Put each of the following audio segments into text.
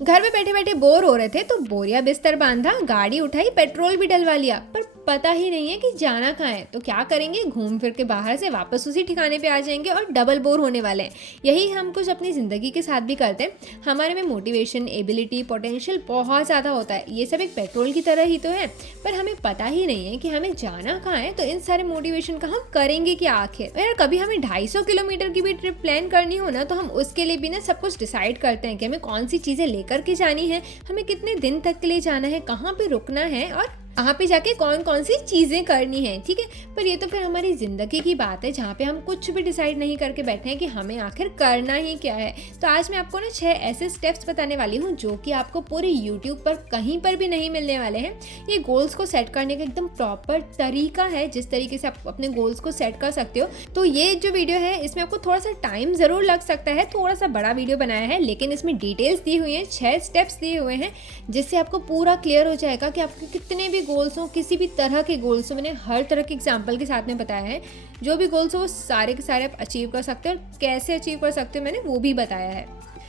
घर में बैठे बैठे बोर हो रहे थे तो बोरिया बिस्तर बांधा, गाड़ी उठाई, पेट्रोल भी डलवा लिया, पर पता ही नहीं है कि जाना कहाँ है। तो क्या करेंगे, घूम फिर के बाहर से वापस उसी ठिकाने पे आ जाएंगे और डबल बोर होने वाले हैं। यही हम कुछ अपनी ज़िंदगी के साथ भी करते हैं। हमारे में मोटिवेशन, एबिलिटी, पोटेंशियल बहुत ज़्यादा होता है। ये सब एक पेट्रोल की तरह ही तो है, पर हमें पता ही नहीं है कि हमें जाना कहाँ है। तो इन सारे मोटिवेशन का हम करेंगे क्या आखिर। यार कभी हमें 250 किलोमीटर की भी ट्रिप प्लान करनी हो ना, तो हम उसके लिए भी ना सब कुछ डिसाइड करते हैं कि हमें कौन सी चीज़ें लेकर के जानी है, हमें कितने दिन तक के लिए जाना है, कहाँ पे रुकना है और वहाँ पे जाके कौन कौन सी चीज़ें करनी है। ठीक है, पर ये तो फिर हमारी ज़िंदगी की बात है जहाँ पे हम कुछ भी डिसाइड नहीं करके बैठे हैं कि हमें आखिर करना ही क्या है। तो आज मैं आपको ना 6 ऐसे स्टेप्स बताने वाली हूँ जो कि आपको पूरे यूट्यूब पर कहीं पर भी नहीं मिलने वाले हैं। ये गोल्स को सेट करने का एकदम प्रॉपर तरीका है, जिस तरीके से आप अपने गोल्स को सेट कर सकते हो। तो ये जो वीडियो है इसमें आपको थोड़ा सा टाइम ज़रूर लग सकता है, थोड़ा सा बड़ा वीडियो बनाया है, लेकिन इसमें डिटेल्स दी हुई हैं, 6 स्टेप्स दिए हुए हैं, जिससे आपको पूरा क्लियर हो जाएगा कि आपके कितने भी गोल्स हो, किसी भी तरह के गोल्स हो। मैंने हर तरह के एग्जाम्पल के साथ में बताया है, जो भी गोल्स हो वो सारे के सारे आप अचीव कर सकते हो, और कैसे अचीव कर सकते हो मैंने वो भी बताया है।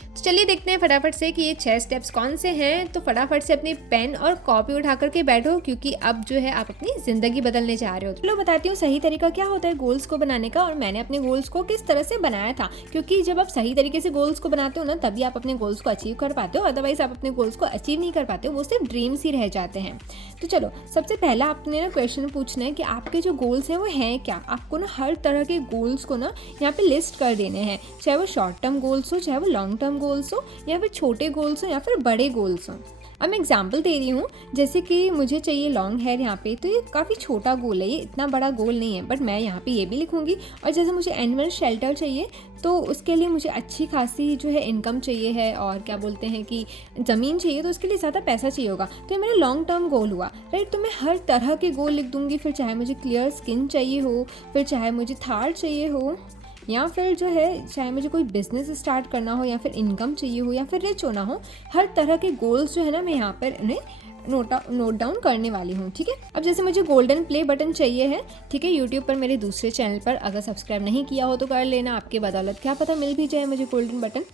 तो चलिए देखते हैं फटाफट से कि ये 6 स्टेप्स कौन से हैं। तो फटाफट से अपनी पेन और कॉपी उठा करके बैठो, क्योंकि अब जो है आप अपनी ज़िंदगी बदलने जा रहे हो। चलो बताती हूँ सही तरीका क्या होता है गोल्स को बनाने का, और मैंने अपने गोल्स को किस तरह से बनाया था। क्योंकि जब आप सही तरीके से गोल्स को बनाते हो ना, तभी आप अपने गोल्स को अचीव कर पाते हो। अदरवाइज आप अपने गोल्स को अचीव नहीं कर पाते हो, वो सिर्फ ड्रीम्स ही रह जाते हैं। तो चलो सबसे पहला आपने ना क्वेश्चन पूछना है कि आपके जो गोल्स हैं वो हैं क्या। आपको ना हर तरह के गोल्स को ना यहाँ पे लिस्ट कर देने हैं, चाहे वो शॉर्ट टर्म गोल्स हो, चाहे वो लॉन्ग टर्म गोल्स हो, या फिर छोटे गोल्स हो या फिर बड़े गोल्स हो। अब मैं एग्जांपल दे रही हूँ, जैसे कि मुझे चाहिए लॉन्ग हेयर यहाँ पे, तो ये काफ़ी छोटा गोल है, ये इतना बड़ा गोल नहीं है, बट मैं यहाँ पे ये भी लिखूँगी। और जैसे मुझे एनिमल शेल्टर चाहिए, तो उसके लिए मुझे अच्छी खासी जो है इनकम चाहिए है, और क्या बोलते हैं कि ज़मीन चाहिए, तो उसके लिए ज़्यादा पैसा चाहिए होगा। तो ये मेरा लॉन्ग टर्म गोल हुआ, राइट। तो मैं हर तरह के गोल लिख दूँगी, फिर चाहे मुझे क्लियर स्किन चाहिए हो, फिर चाहे मुझे थार चाहिए हो, या फिर जो है चाहे मुझे कोई बिज़नेस स्टार्ट करना हो, या फिर इनकम चाहिए हो, या फिर रिच होना हो। हर तरह के गोल्स जो है ना मैं यहाँ पर उन्हें नोट डाउन करने वाली हूँ। ठीक है, अब जैसे मुझे गोल्डन प्ले बटन चाहिए है, ठीक है, यूट्यूब पर मेरे दूसरे चैनल पर, अगर सब्सक्राइब नहीं किया हो तो कर लेना, आपके बदौलत क्या पता मिल भी जाए मुझे गोल्डन बटन।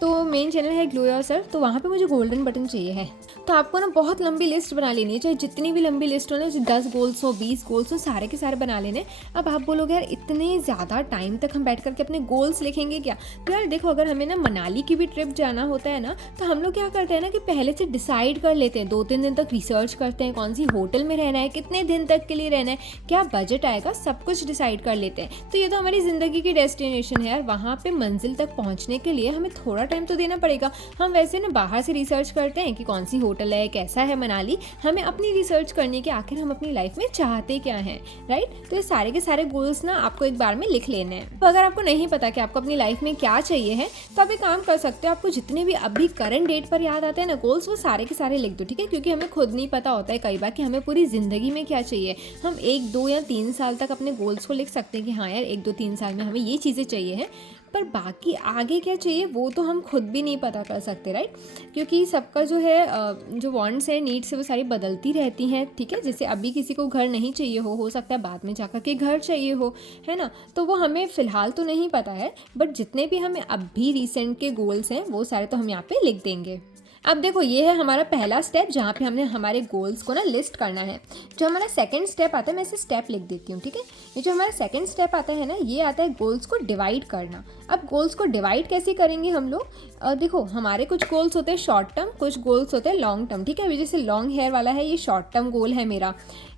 तो मेन चैनल है ग्लो योरसेल्फ, तो वहाँ पे मुझे गोल्डन बटन चाहिए है। तो आपको ना बहुत लंबी लिस्ट बना लेनी है, चाहे जितनी भी लंबी लिस्ट हो ना, 10 गोल्स हो, 20 गोल्स हो, सारे के सारे बना लेने। अब आप बोलोगे यार इतने ज़्यादा टाइम तक हम बैठ करके अपने गोल्स लिखेंगे क्या। तो यार देखो, अगर हमें ना मनाली की भी ट्रिप जाना होता है ना, तो हम लोग क्या करते हैं ना कि पहले से डिसाइड कर लेते हैं, 2-3 दिन तक रिसर्च करते हैं, कौन सी होटल में रहना है, कितने दिन तक के लिए रहना है, क्या बजट आएगा, सब कुछ डिसाइड कर लेते हैं। तो ये तो हमारी ज़िंदगी की डेस्टिनेशन है यार, वहाँ पर मंजिल तक पहुँचने के लिए हमें थोड़ा टाइम तो देना पड़ेगा। हम वैसे ना बाहर से रिसर्च करते हैं कि कौन सी होटल है, कैसा है मनाली, हमें अपनी रिसर्च करनी कि आखिर हम अपनी लाइफ में चाहते क्या हैं, राइट। तो ये सारे के सारे गोल्स ना आपको एक बार में लिख लेने हैं। तो अगर आपको नहीं पता कि आपको अपनी लाइफ में क्या चाहिए है, तो आप एक काम कर सकते हो, आपको जितने भी अभी करंट डेट पर याद आते हैं ना गोल्स, वो सारे के सारे लिख दो। ठीक है, क्योंकि हमें खुद नहीं पता होता है कई बार कि हमें पूरी ज़िंदगी में क्या चाहिए। हम 1, 2 या 3 साल तक अपने गोल्स को लिख सकते हैं कि हाँ यार 1, 2, 3 साल में हमें ये चीज़ें चाहिए हैं, पर बाकी आगे क्या चाहिए वो तो हम खुद भी नहीं पता कर सकते, राइट। क्योंकि सबका जो है जो वांट्स है, नीड्स है, वो सारी बदलती रहती हैं। ठीक है, जैसे अभी किसी को घर नहीं चाहिए हो सकता है बाद में जाकर के घर चाहिए हो, है ना। तो वो हमें फ़िलहाल तो नहीं पता है, बट जितने भी हमें अभी रिसेंट के गोल्स हैं वो सारे तो हम यहाँ पे लिख देंगे। अब देखो ये है हमारा पहला स्टेप, जहाँ पे हमने हमारे गोल्स को ना लिस्ट करना है। जो हमारा सेकंड स्टेप आता है, मैं इसे स्टेप लिख देती हूँ। ठीक है, ये जो हमारा सेकंड स्टेप आता है ना, ये आता है गोल्स को डिवाइड करना। अब गोल्स को डिवाइड कैसे करेंगे हम लोग, देखो हमारे कुछ गोल्स होते हैं शॉर्ट टर्म, कुछ गोल्स होते हैं लॉन्ग टर्म। ठीक है, अभी जैसे लॉन्ग हेयर वाला है, ये शॉर्ट टर्म गोल है मेरा।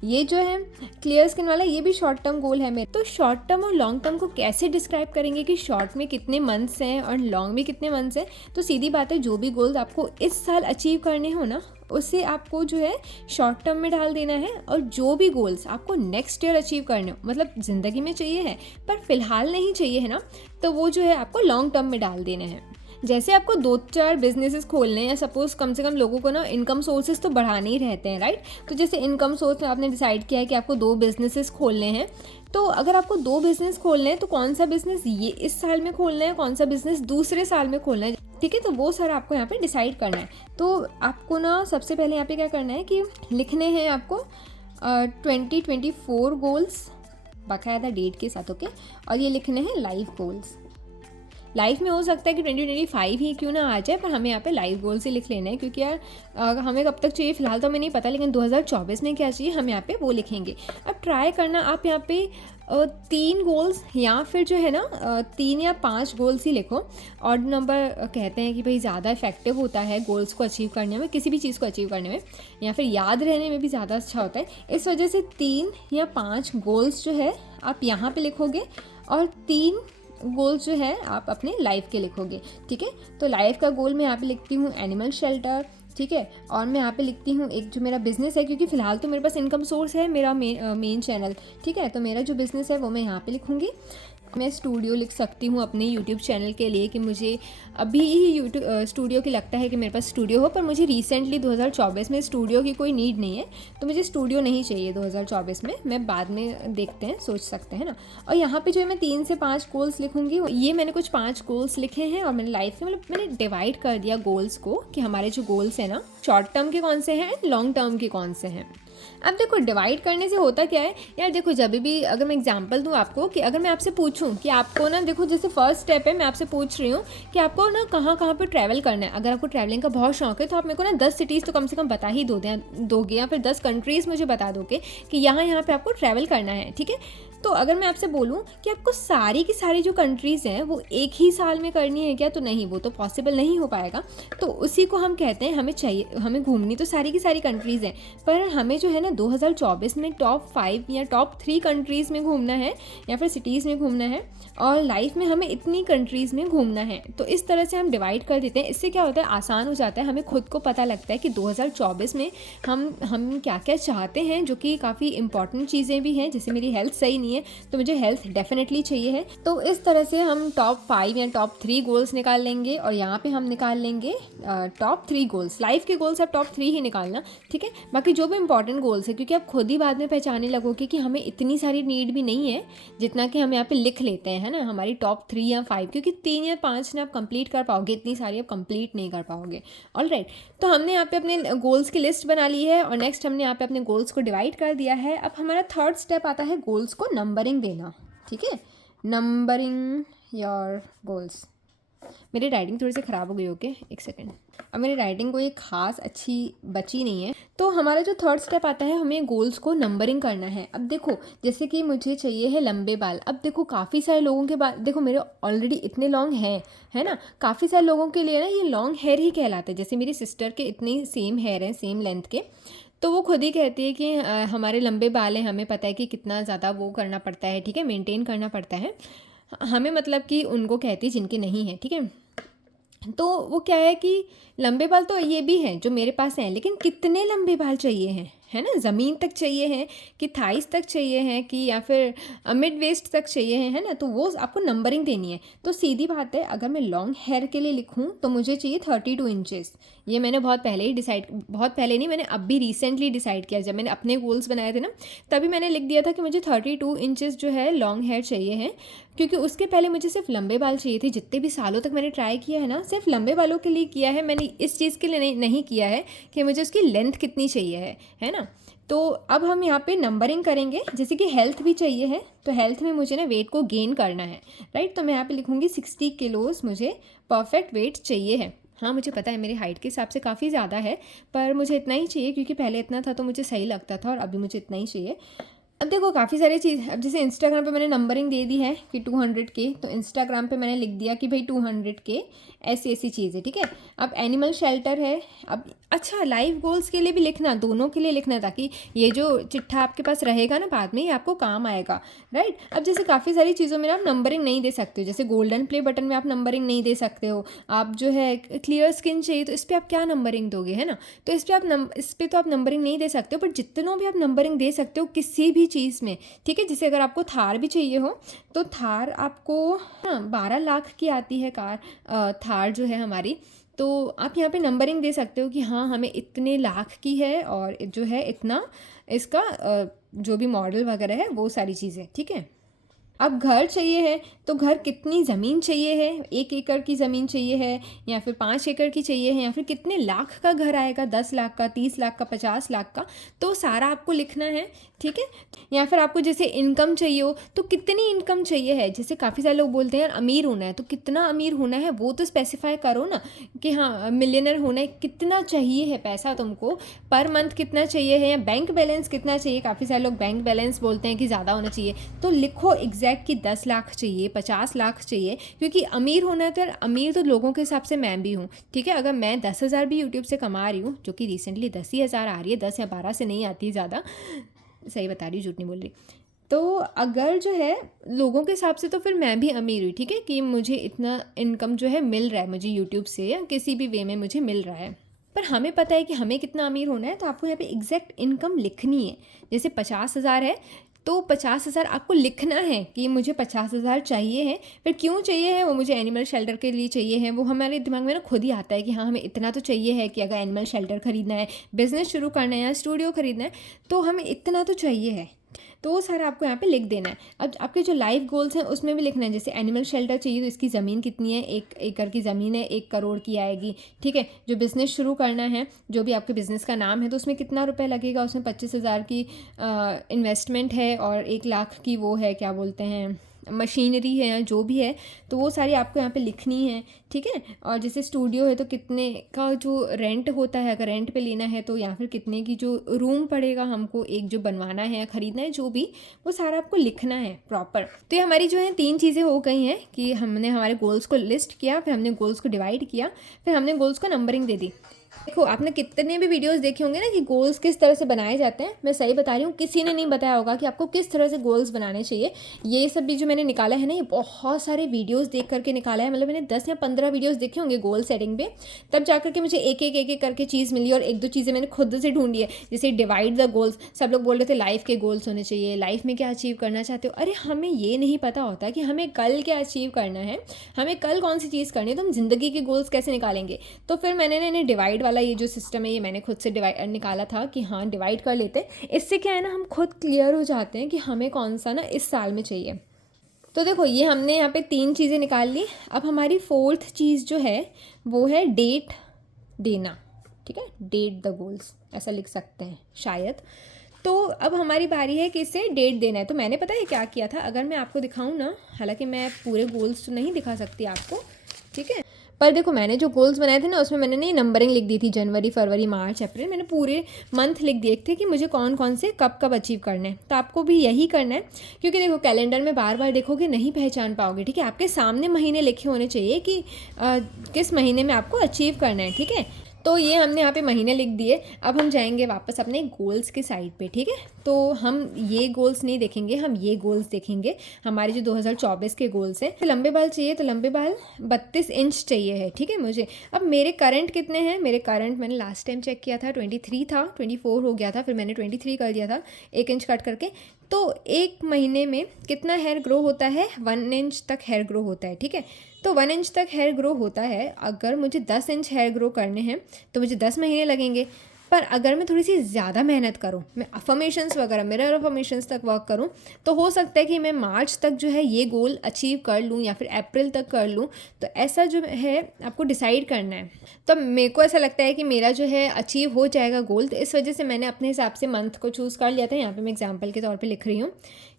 ये जो है क्लियर स्किन वाला, ये भी शॉर्ट टर्म गोल है मेरा। तो शॉर्ट टर्म और लॉन्ग टर्म को कैसे डिस्क्राइब करेंगे कि शॉर्ट में कितने मंथ्स हैं और लॉन्ग में कितने मंथ्स हैं। तो सीधी बात है, जो भी गोल्स आपको इस साल अचीव करने हो ना, उसे आपको जो है शॉर्ट टर्म में डाल देना है। और जो भी गोल्स आपको नेक्स्ट ईयर अचीव करने हो, मतलब ज़िंदगी में चाहिए है पर फिलहाल नहीं चाहिए है ना, तो वो जो है आपको लॉन्ग टर्म में डाल देना है। जैसे आपको 2-4 बिजनेसेस खोलने हैं, सपोज कम से कम लोगों को ना इनकम सोर्सेज तो बढ़ाने ही रहते हैं, राइट। तो जैसे इनकम सोर्स में आपने डिसाइड किया है कि आपको 2 बिजनेसेस खोलने हैं, तो अगर आपको 2 बिजनेस खोलने हैं तो कौन सा बिजनेस ये इस साल में खोलना है, कौन सा बिजनेस दूसरे साल में खोलना है। ठीक है, तो वो सारा आपको यहाँ पे डिसाइड करना है। तो आपको ना सबसे पहले यहाँ पे क्या करना है कि लिखने हैं आपको 2024 गोल्स बाकायदा डेट के साथ, ओके। और ये लिखने हैं लाइफ गोल्स। लाइफ में हो सकता है कि 2025 ही क्यों ना आ जाए, पर हमें यहाँ पे लाइफ गोल्स ही लिख लेना है, क्योंकि यार हमें कब तक चाहिए फिलहाल तो हमें नहीं पता, लेकिन 2024 में क्या चाहिए हम यहाँ पे वो लिखेंगे। अब ट्राई करना आप यहाँ पे 3 गोल्स या फिर जो है ना 3 या 5 गोल्स ही लिखो। ऑड नंबर कहते हैं कि भाई ज़्यादा इफेक्टिव होता है गोल्स को अचीव करने में, किसी भी चीज़ को अचीव करने में, या फिर याद रहने में भी ज़्यादा अच्छा होता है। इस वजह से 3 या 5 गोल्स जो है आप यहाँ पे लिखोगे, और 3 गोल्स जो है आप अपने लाइफ के लिखोगे, ठीक है। तो लाइफ का गोल मैं यहाँ पे लिखती हूँ एनिमल शेल्टर, ठीक है। और मैं यहाँ पे लिखती हूँ एक जो मेरा बिज़नेस है, क्योंकि फ़िलहाल तो मेरे पास इनकम सोर्स है मेरा मेन चैनल, ठीक है। तो मेरा जो बिज़नेस है वो मैं यहाँ पे लिखूँगी। मैं स्टूडियो लिख सकती हूँ अपने यूट्यूब चैनल के लिए, कि मुझे अभी ही यूट्यूब स्टूडियो की लगता है कि मेरे पास स्टूडियो हो, पर मुझे रिसेंटली 2024 में स्टूडियो की कोई नीड नहीं है, तो मुझे स्टूडियो नहीं चाहिए 2024 में, मैं बाद में देखते हैं, सोच सकते हैं ना। और यहाँ पे जो है मैं 3 से 5 गोल्स लिखूँगी। ये मैंने कुछ 5 गोल्स लिखे हैं, और मैंने लाइफ के मतलब मैंने डिवाइड कर दिया गोल्स को, कि हमारे जो गोल्स हैं ना शॉर्ट टर्म के कौन से हैं, लॉन्ग टर्म के कौन से हैं। अब देखो डिवाइड करने से होता क्या है यार, देखो जब भी अगर मैं एग्जांपल दूँ आपको, कि अगर मैं आपसे पूछूं कि आपको ना, देखो जैसे फर्स्ट स्टेप है, मैं आपसे पूछ रही हूँ कि आपको ना कहाँ कहाँ पे ट्रैवल करना है। अगर आपको ट्रैवलिंग का बहुत शौक है तो आप मेरे को ना 10 सिटीज़ तो कम से कम बता ही दोगे, या फिर 10 कंट्रीज़ मुझे बता दोगे कि यहाँ पे आपको ट्रैवल करना है, ठीक है। तो अगर मैं आपसे बोलूँ कि आपको सारी की सारी जो कंट्रीज़ हैं वो एक ही साल में करनी है क्या, तो नहीं, वो तो पॉसिबल नहीं हो पाएगा। तो उसी को हम कहते हैं हमें घूमनी तो सारी की सारी कंट्रीज़ हैं, पर हमें जो है ना 2024 में टॉप 5 या टॉप 3 कंट्रीज़ में घूमना है, या फिर सिटीज़ में घूमना है, और लाइफ में हमें इतनी कंट्रीज़ में घूमना है। तो इस तरह से हम डिवाइड कर देते हैं। इससे क्या होता है, आसान हो जाता है, हमें खुद को पता लगता है कि 2024 में हम क्या क्या चाहते हैं, जो कि काफ़ी इंपॉर्टेंट चीज़ें भी हैं। जैसे मेरी हेल्थ सही नहीं है तो मुझे हेल्थ डेफिनेटली चाहिए है। तो इस तरह से हम टॉप 5 या टॉप 3 गोल्स निकाल लेंगे, और यहाँ पे हम निकाल लेंगे टॉप 3 गोल्स। लाइफ के गोल्स आप टॉप 3 ही निकालना, ठीक है। बाकी जो भी इंपॉर्टेंट गोल्स है, क्योंकि आप खुद ही बाद में पहचानने लगोगे कि हमें इतनी सारी नीड भी नहीं है जितना कि हम यहाँ पे लिख लेते हैं, है ना, हमारी टॉप 3 या 5, क्योंकि 3 या 5 ने आप कंप्लीट कर पाओगे, इतनी सारी आप कंप्लीट नहीं कर पाओगे। ऑलराइट, तो हमने यहाँ पे अपने गोल्स की लिस्ट बना ली है, और नेक्स्ट हमने यहाँ पे अपने गोल्स को डिवाइड कर दिया है। अब हमारा थर्ड स्टेप आता है गोल्स को नंबरिंग देना, ठीक है। Numbering your goals. मेरी राइटिंग थोड़ी सी ख़राब हो गई, ओके, एक सेकेंड। अब मेरी राइटिंग कोई ख़ास अच्छी बची नहीं है। तो हमारा जो थर्ड स्टेप आता है, हमें गोल्स को नंबरिंग करना है। अब देखो जैसे कि मुझे चाहिए है लंबे बाल। अब देखो काफ़ी सारे लोगों के बाल, देखो मेरे ऑलरेडी इतने लॉन्ग हैं, है ना। काफ़ी सारे लोगों के लिए ना ये लॉन्ग हेयर ही कहलाते हैं। जैसे मेरी सिस्टर के इतने सेम हेयर हैं, सेम लेंथ के, तो वो खुद ही कहती है कि हमारे लंबे बाल हैं, हमें पता है कि कितना ज़्यादा वो करना पड़ता है, ठीक है, मेंटेन करना पड़ता है हमें, मतलब कि उनको कहती है जिनके नहीं है, ठीक है। तो वो क्या है कि लंबे बाल तो ये भी हैं जो मेरे पास हैं, लेकिन कितने लंबे बाल चाहिए हैं, है ना, ज़मीन तक चाहिए हैं कि थाइस तक चाहिए हैं, कि या फिर मिड वेस्ट तक चाहिए है ना। तो वो आपको नंबरिंग देनी है। तो सीधी बात है, अगर मैं लॉन्ग हेयर के लिए लिखूं तो मुझे चाहिए 32 इंचेस। ये मैंने बहुत पहले नहीं, मैंने अब भी रिसेंटली डिसाइड किया। जब मैंने अपने गोल्स बनाए थे ना, तभी मैंने लिख दिया था कि मुझे 32 इंचेस जो है लॉन्ग हेयर चाहिए है, क्योंकि उसके पहले मुझे सिर्फ लंबे बाल चाहिए थे। जितने भी सालों तक मैंने ट्राई किया है ना, सिर्फ लंबे बालों के लिए किया है, मैंने इस चीज़ के लिए नहीं किया है कि मुझे उसकी लेंथ कितनी चाहिए है ना। तो अब हम यहाँ पे नंबरिंग करेंगे। जैसे कि हेल्थ भी चाहिए है, तो हेल्थ में मुझे ना वेट को गेन करना है, राइट। तो मैं यहाँ पे लिखूँगी 60 किलोज़ मुझे परफेक्ट वेट चाहिए है। हाँ, मुझे पता है मेरी हाइट के हिसाब से काफ़ी ज़्यादा है, पर मुझे इतना ही चाहिए, क्योंकि पहले इतना था तो मुझे सही लगता था, और अभी मुझे इतना ही चाहिए। अब देखो काफ़ी सारी चीज़, अब जैसे इंस्टाग्राम पे मैंने नंबरिंग दे दी है कि 200K, तो इंस्टाग्राम पे मैंने लिख दिया कि भाई 200K, ऐसी चीज़ है, ठीक है। अब एनिमल शेल्टर है। अब अच्छा, लाइफ गोल्स के लिए भी लिखना, दोनों के लिए लिखना, ताकि ये जो चिट्ठा आपके पास रहेगा ना बाद में, ये आपको काम आएगा, राइट। अब जैसे काफ़ी सारी चीज़ों में आप नंबरिंग नहीं दे सकते हो। जैसे गोल्डन प्ले बटन में आप नंबरिंग नहीं दे सकते हो। आप जो है क्लियर स्किन चाहिए, तो इस पर आप क्या नंबरिंग दोगे, है ना। तो इस पर तो आप नंबरिंग नहीं दे सकते हो, पर जितनों भी आप नंबरिंग दे सकते हो किसी भी चीज़ में, ठीक है। जैसे अगर आपको थार भी चाहिए हो, तो थार आपको 12 लाख की आती है कार, थार जो है हमारी। तो आप यहाँ पे नंबरिंग दे सकते हो कि हाँ हमें इतने लाख की है, और जो है इतना इसका जो भी मॉडल वगैरह है वो सारी चीज़ें, ठीक है। अब घर चाहिए है तो घर कितनी ज़मीन चाहिए है, 1 एकड़ की ज़मीन चाहिए है या फिर 5 एकड़ की चाहिए है या फिर कितने लाख का घर आएगा, 10 लाख का, 30 लाख का, 50 लाख का, तो सारा आपको लिखना है। ठीक है। या फिर आपको जैसे इनकम चाहिए हो तो कितनी इनकम चाहिए है, जैसे काफ़ी सारे लोग बोलते हैं यार अमीर होना है, तो कितना अमीर होना है वो तो स्पेसिफाई करो ना कि हाँ मिलियनर होना है, कितना चाहिए है पैसा तुमको, पर मंथ कितना चाहिए है, या बैंक बैलेंस कितना चाहिए। काफ़ी सारे लोग बैंक बैलेंस बोलते हैं कि ज़्यादा होना चाहिए, तो लिखो एग्जैक्ट कि 10 लाख चाहिए, 50 लाख चाहिए, क्योंकि अमीर होना है तो यार अमीर तो लोगों के हिसाब से मैं भी हूँ। ठीक है। अगर मैं 10,000 भी यूट्यूब से कमा रही हूँ, जो कि रिसेंटली 10 ही हज़ार आ रही है, 10 या 12 से नहीं आती ज़्यादा, सही बता रही हूँ, झूठ नहीं बोल रही, तो अगर जो है लोगों के हिसाब से तो फिर मैं भी अमीर हुई। ठीक है, कि मुझे इतना इनकम जो है मिल रहा है मुझे यूट्यूब से या किसी भी वे में मुझे मिल रहा है। पर हमें पता है कि हमें कितना अमीर होना है, तो आपको यहाँ पे एग्जैक्ट इनकम लिखनी है। जैसे 50,000 है तो 50,000 आपको लिखना है कि मुझे 50,000 चाहिए है। फिर क्यों चाहिए है, वो मुझे एनिमल शेल्टर के लिए चाहिए है, वो हमारे दिमाग में ना खुद ही आता है कि हाँ हमें इतना तो चाहिए है कि अगर एनिमल शेल्टर ख़रीदना है, बिज़नेस शुरू करना है या स्टूडियो ख़रीदना है तो हमें इतना तो चाहिए है। तो वो सारा आपको यहाँ पे लिख देना है। अब आपके जो लाइफ गोल्स हैं उसमें भी लिखना है, जैसे एनिमल शेल्टर चाहिए तो इसकी ज़मीन कितनी है, 1 एकड़ की ज़मीन है, 1 करोड़ की आएगी। ठीक है। जो बिज़नेस शुरू करना है, जो भी आपके बिज़नेस का नाम है, तो उसमें कितना रुपए लगेगा, उसमें 25,000 की इन्वेस्टमेंट है और 1 लाख की वो है, क्या बोलते हैं, मशीनरी है या जो भी है, तो वो सारी आपको यहाँ पे लिखनी है। ठीक है। और जैसे स्टूडियो है तो कितने का जो रेंट होता है, अगर रेंट पे लेना है तो, या फिर कितने की जो रूम पड़ेगा हमको एक जो बनवाना है या ख़रीदना है, जो भी, वो सारा आपको लिखना है प्रॉपर। तो ये हमारी जो है 3 चीज़ें हो गई हैं कि हमने हमारे गोल्स को लिस्ट किया, फिर हमने गोल्स को डिवाइड किया, फिर हमने गोल्स को नंबरिंग दे दी। देखो आपने कितने भी वीडियोस देखे होंगे ना कि गोल्स किस तरह से बनाए जाते हैं, मैं सही बता रही हूँ, किसी ने नहीं बताया होगा कि आपको किस तरह से गोल्स बनाने चाहिए। ये सब भी जो मैंने निकाला है ना, ये बहुत सारे वीडियोस देख करके निकाला है, मतलब मैंने 10 या 15 वीडियोस देखे होंगे गोल सेटिंग पे, तब जा करके मुझे एक एक करके चीज़ मिली, और 1-2 चीज़ें मैंने खुद से ढूंढी है। जैसे डिवाइड द गोल्स, सब लोग बोल रहे थे लाइफ के गोल्स होने चाहिए, लाइफ में क्या अचीव करना चाहते हो। अरे हमें ये नहीं पता होता कि हमें कल क्या अचीव करना है, हमें कल कौन सी चीज़ करनी है, तो हम ज़िंदगी के गोल्स कैसे निकालेंगे। तो फिर मैंने ना डिवाइड वाला ये जो सिस्टम है, ये मैंने खुद से डिवाइड निकाला था कि हाँ डिवाइड कर लेते हैं। इससे क्या है ना, हम खुद क्लियर हो जाते हैं कि हमें कौन सा ना इस साल में चाहिए। तो देखो ये हमने यहाँ पे 3 चीज़ें निकाल ली। अब हमारी 4th चीज़ जो है वो है डेट देना। ठीक है, डेट द गोल्स ऐसा लिख सकते हैं शायद। तो अब हमारी बारी है कि इसे डेट देना है। तो मैंने पता है क्या किया था, अगर मैं आपको दिखाऊं ना, हालांकि मैं पूरे गोल्स तो नहीं दिखा सकती आपको, ठीक है, पर देखो मैंने जो गोल्स बनाए थे ना उसमें मैंने नहीं नंबरिंग लिख दी थी, जनवरी, फरवरी, मार्च, अप्रैल, मैंने पूरे मंथ लिख दिए थे कि मुझे कौन कौन से कब कब अचीव करने हैं। तो आपको भी यही करना है, क्योंकि देखो कैलेंडर में बार बार देखोगे नहीं पहचान पाओगे। ठीक है, आपके सामने महीने लिखे होने चाहिए कि किस महीने में आपको अचीव करना है। ठीक है, तो ये हमने यहाँ पे महीने लिख दिए। अब हम जाएंगे वापस अपने गोल्स के साइड पे। ठीक है, तो हम ये गोल्स नहीं देखेंगे, हम ये गोल्स देखेंगे, हमारे जो 2024 के गोल्स हैं। तो लंबे बाल चाहिए, तो लंबे बाल 32 इंच चाहिए है। ठीक है मुझे। अब मेरे करंट कितने हैं, मेरे करंट मैंने लास्ट टाइम चेक किया था 23 था, 24 हो गया था, फिर मैंने 23 कर दिया था 1 इंच कट करके। तो 1 महीने में कितना हेयर ग्रो होता है, 1 इंच तक हेयर ग्रो होता है। ठीक है, तो 1 इंच तक हेयर ग्रो होता है। अगर मुझे 10 इंच हेयर ग्रो करने हैं तो मुझे 10 महीने लगेंगे। पर अगर मैं थोड़ी सी ज़्यादा मेहनत करूँ, मैं अफर्मेशंस वगैरह, मिरर अफर्मेशंस तक वर्क करूँ, तो हो सकता है कि मैं मार्च तक जो है ये गोल अचीव कर लूँ या फिर अप्रैल तक कर लूँ। तो ऐसा जो है आपको डिसाइड करना है। तो मेरे को ऐसा लगता है कि मेरा जो है अचीव हो जाएगा गोल, तो इस वजह से मैंने अपने हिसाब से मंथ को चूज़ कर लिया था। यहाँ पर मैं एग्जाम्पल के तौर पर लिख रही हूँ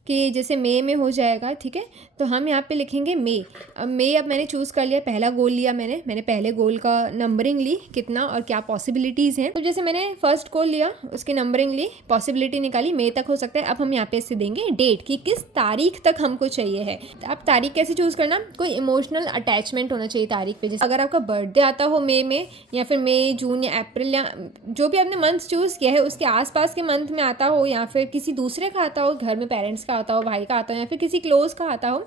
कि जैसे मई में हो जाएगा। ठीक है, तो हम यहाँ पे लिखेंगे मई। अब मई, अब मैंने चूज़ कर लिया, पहला गोल लिया मैंने पहले गोल का नंबरिंग ली, कितना और क्या पॉसिबिलिटीज़ हैं। तो जैसे मैंने फर्स्ट गोल लिया, उसकी नंबरिंग ली, पॉसिबिलिटी निकाली, मई तक हो सकता है। अब हम यहाँ पे इससे देंगे डेट कि किस तारीख तक हमको चाहिए है। तो आप तारीख कैसे चूज़ करना, कोई इमोशनल अटैचमेंट होना चाहिए तारीख पे। जैसे अगर आपका बर्थडे आता हो मई में, या फिर मई, जून या अप्रैल, या जो भी आपने मंथ चूज़ किया है उसके आसपास के मंथ में आता हो, या फिर किसी दूसरे का आता हो, घर में पेरेंट्स का आता हो, भाई का आता हो, या फिर किसी क्लोज का आता हो,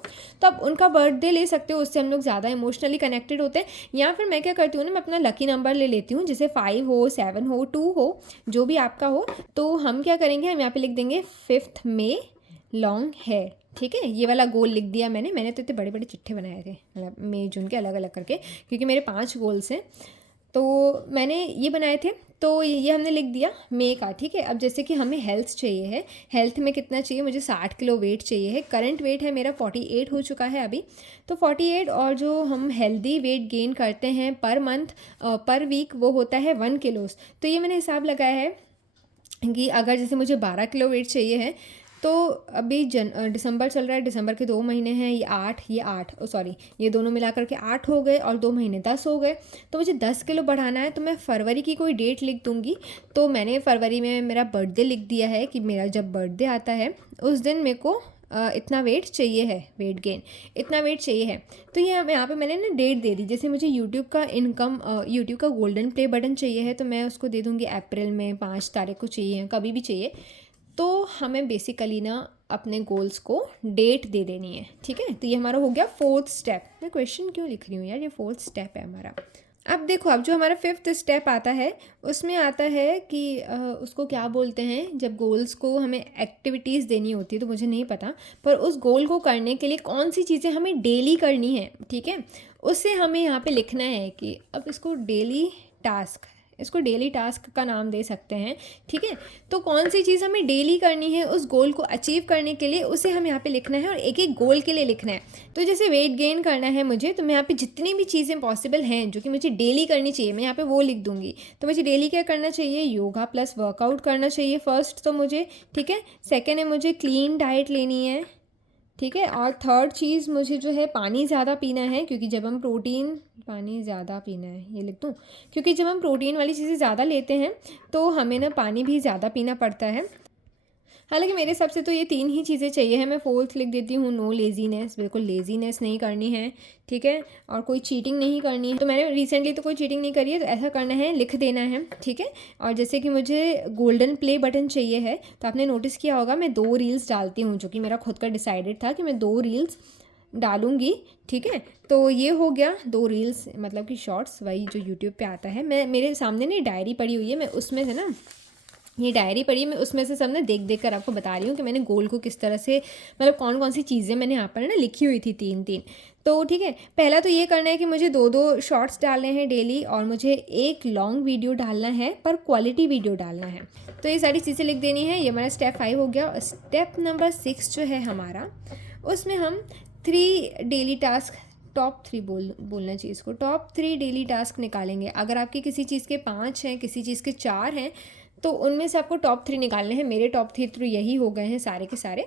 तो आप उनका बर्थडे ले सकते हो, उससे हम लोग ज़्यादा इमोशनली कनेक्टेड होते हैं। या फिर मैं क्या करती हूँ ना, मैं अपना लकी नंबर ले लेती हूँ, जैसे 5 हो, 7 हो, 2 हो, जो भी आपका हो। तो हम क्या करेंगे, हम यहाँ पे लिख देंगे 5th मई लॉन्ग हेयर। ठीक है, ये वाला गोल लिख दिया मैंने तो इतने बड़े बड़े चिट्ठे बनाए थे, मतलब मई जून के अलग अलग करके, क्योंकि मेरे 5 गोल्स हैं। तो मैंने ये बनाए थे, तो ये हमने लिख दिया मई का, ठीक है। अब जैसे कि हमें हेल्थ चाहिए है, हेल्थ में कितना चाहिए, मुझे 60 किलो वेट चाहिए है। करंट वेट है मेरा 48 हो चुका है अभी, तो 48, और जो हम हेल्दी वेट गेन करते हैं पर मंथ पर वीक वो होता है 1 किलोस। तो ये मैंने हिसाब लगाया है कि अगर जैसे मुझे 12 किलो वेट चाहिए है, तो अभी दिसंबर चल रहा है, दिसंबर के 2 महीने हैं, ये 8 सॉरी, ये दोनों मिलाकर के 8 हो गए और 2 महीने 10 हो गए। तो मुझे 10 किलो बढ़ाना है, तो मैं फरवरी की कोई डेट लिख दूँगी। तो मैंने फरवरी में मेरा बर्थडे लिख दिया है कि मेरा जब बर्थडे आता है उस दिन मेरे को इतना वेट चाहिए है, वेट गेन इतना वेट चाहिए है। तो ये यहाँ पे मैंने ना डेट दे दी। जैसे मुझे यूट्यूब का यूट्यूब का गोल्डन प्ले बटन चाहिए है, तो मैं उसको दे दूँगी अप्रैल में 5 तारीख को चाहिए, कभी भी चाहिए। तो हमें बेसिकली ना अपने गोल्स को डेट दे देनी है, ठीक है। तो ये हमारा हो गया 4th स्टेप। मैं क्वेश्चन क्यों लिख रही हूँ यार, ये 4th स्टेप है हमारा। अब देखो, अब जो हमारा 5th स्टेप आता है उसमें आता है कि उसको क्या बोलते हैं, जब गोल्स को हमें एक्टिविटीज़ देनी होती है, तो मुझे नहीं पता, पर उस गोल को करने के लिए कौन सी चीज़ें हमें डेली करनी है, ठीक है। उससे हमें यहाँ पे लिखना है कि अब इसको डेली टास्क का नाम दे सकते हैं, ठीक है। तो कौन सी चीज़ हमें डेली करनी है उस गोल को अचीव करने के लिए, उसे हम यहाँ पे लिखना है और एक एक गोल के लिए लिखना है। तो जैसे वेट गेन करना है मुझे, तो मैं यहाँ पे जितनी भी चीज़ें पॉसिबल हैं जो कि मुझे डेली करनी चाहिए, मैं यहाँ पे वो लिख दूँगी। तो मुझे डेली क्या करना चाहिए, योगा प्लस वर्कआउट करना चाहिए फर्स्ट तो मुझे, ठीक है। सेकेंड है मुझे क्लीन डाइट लेनी है, ठीक है। और थर्ड चीज़ मुझे जो है पानी ज़्यादा पीना है, क्योंकि जब हम पानी ज़्यादा पीना है, ये लिख दूँ, क्योंकि जब हम प्रोटीन वाली चीज़ें ज़्यादा लेते हैं तो हमें ना पानी भी ज़्यादा पीना पड़ता है। हालांकि मेरे हिसाब से तो ये 3 ही चीज़ें चाहिए है। मैं 4th लिख देती हूँ, नो लेज़ीनेस, बिल्कुल लेज़ीनेस नहीं करनी है, ठीक है। और कोई चीटिंग नहीं करनी है। तो मैंने रिसेंटली तो कोई चीटिंग नहीं करी है, तो ऐसा करना है, लिख देना है, ठीक है। और जैसे कि मुझे गोल्डन प्ले बटन चाहिए है, तो आपने नोटिस किया होगा मैं 2 रील्स डालती हूँ, जो कि मेरा खुद का डिसाइडेड था कि मैं 2 रील्स डालूंगी, ठीक है। तो ये हो गया 2 रील्स, मतलब कि शॉर्ट्स, वही जो यूट्यूब पे आता है। मैं मेरे सामने नहीं डायरी पड़ी हुई है, मैं उसमें से ना ये डायरी पढ़ी, मैं उसमें से सब ना देख देख कर आपको बता रही हूँ कि मैंने गोल को किस तरह से, मतलब कौन कौन सी चीज़ें मैंने यहाँ पर ना लिखी हुई थी 3-3। तो ठीक है, पहला तो ये करना है कि मुझे 2-2 शॉर्ट्स डालने हैं डेली, और मुझे एक लॉन्ग वीडियो डालना है, पर क्वालिटी वीडियो डालना है। तो ये सारी चीज़ें लिख देनी है। ये हमारा स्टेप 5 हो गया। स्टेप नंबर 6 जो है हमारा, उसमें हम 3 डेली टास्क, टॉप 3 बोलना चाहिए इसको, टॉप 3 डेली टास्क निकालेंगे। अगर आपके किसी चीज़ के 5 हैं, किसी चीज़ के 4 हैं, तो उनमें से आपको टॉप 3 निकालने हैं। मेरे टॉप 3 तो यही हो गए हैं सारे के सारे,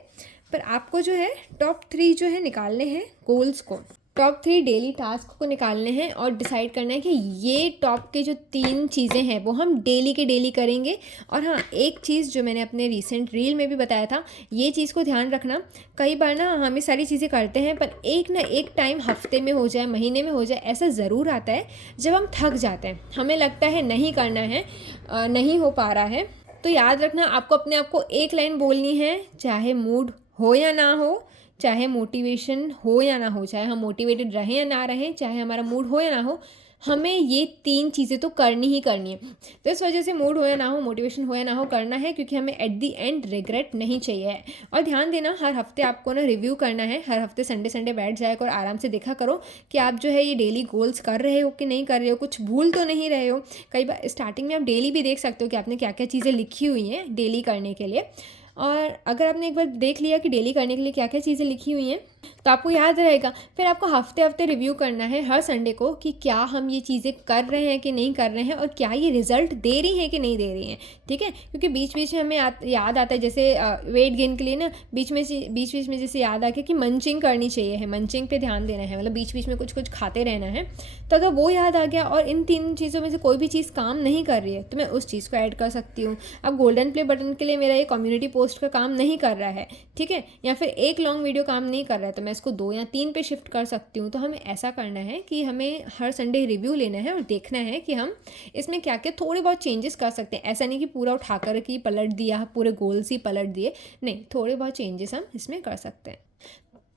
पर आपको जो है टॉप 3 जो है निकालने हैं गोल्स को, टॉप 3 डेली टास्क को निकालने हैं और डिसाइड करना है कि ये टॉप के जो 3 चीज़ें हैं वो हम डेली के डेली करेंगे। और हाँ, एक चीज़ जो मैंने अपने रीसेंट रील में भी बताया था, ये चीज़ को ध्यान रखना, कई बार ना हमें सारी चीज़ें करते हैं, पर एक ना एक टाइम हफ्ते में हो जाए, महीने में हो जाए, ऐसा ज़रूर आता है जब हम थक जाते हैं, हमें लगता है नहीं करना है, नहीं हो पा रहा है। तो याद रखना, आपको अपने आप को एक लाइन बोलनी है, चाहे मूड हो या ना हो, चाहे मोटिवेशन हो या ना हो, चाहे हम मोटिवेटेड रहें या ना रहें, चाहे हमारा मूड हो या ना हो, हमें ये 3 चीज़ें तो करनी ही करनी है। तो इस वजह से मूड हो या ना हो, मोटिवेशन हो या ना हो, करना है, क्योंकि हमें एट दी एंड रिग्रेट नहीं चाहिए है। और ध्यान देना, हर हफ्ते आपको ना रिव्यू करना है, हर हफ्ते संडे बैठ जाए और आराम से देखा करो कि आप जो है ये डेली गोल्स कर रहे हो कि नहीं कर रहे हो, कुछ भूल तो नहीं रहे हो। कई बार स्टार्टिंग में आप डेली भी देख सकते हो कि आपने क्या क्या चीज़ें लिखी हुई हैं डेली करने के लिए। और अगर आपने एक बार देख लिया कि डेली करने के लिए क्या क्या चीज़ें लिखी हुई हैं, तो आपको याद रहेगा। फिर आपको हफ्ते हफ्ते रिव्यू करना है हर संडे को कि क्या हम ये चीज़ें कर रहे हैं कि नहीं कर रहे हैं, और क्या ये रिज़ल्ट दे रही हैं कि नहीं दे रही हैं, ठीक है। क्योंकि बीच बीच में हमें याद आता है, जैसे वेट गेन के लिए ना बीच बीच में जैसे याद आ गया कि मंचिंग करनी चाहिए है, मंचिंग पे ध्यान देना है, मतलब बीच बीच में कुछ कुछ खाते रहना है। तो अगर वो याद आ गया और इन 3 चीज़ों में से कोई भी चीज़ काम नहीं कर रही है, तो मैं उस चीज़ को ऐड कर सकती हूँ। अब गोल्डन प्ले बटन के लिए मेरा ये कम्युनिटी पोस्ट का काम नहीं कर रहा है, ठीक है, या फिर एक लॉन्ग वीडियो काम नहीं कर रहा है, तो मैं इसको 2 या 3 पे शिफ्ट कर सकती हूँ। तो हमें ऐसा करना है कि हमें हर संडे रिव्यू लेना है और देखना है कि हम इसमें क्या क्या थोड़े बहुत चेंजेस कर सकते हैं। ऐसा नहीं कि पूरा उठा कर के पलट दिया, पूरे गोल्स ही पलट दिए, नहीं, थोड़े बहुत चेंजेस हम इसमें कर सकते हैं।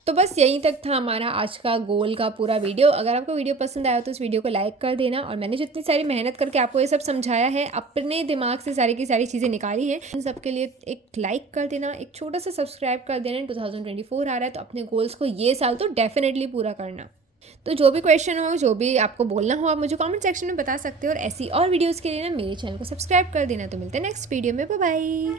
तो बस यहीं तक था हमारा आज का गोल का पूरा वीडियो। अगर आपको वीडियो पसंद आया तो इस वीडियो को लाइक कर देना, और मैंने जितनी सारी मेहनत करके आपको ये सब समझाया है, अपने दिमाग से सारी की सारी चीज़ें निकाली हैं, इन सब के लिए एक लाइक कर देना, एक छोटा सा सब्सक्राइब कर देना। 2024 आ रहा है, तो अपने गोल्स को ये साल तो डेफिनेटली पूरा करना। तो जो भी क्वेश्चन हो, जो भी आपको बोलना हो, आप मुझे कमेंट सेक्शन में बता सकते हो। और ऐसी और वीडियोज़ के लिए ना मेरे चैनल को सब्सक्राइब कर देना। तो मिलते हैं नेक्स्ट वीडियो में, बाय बाय।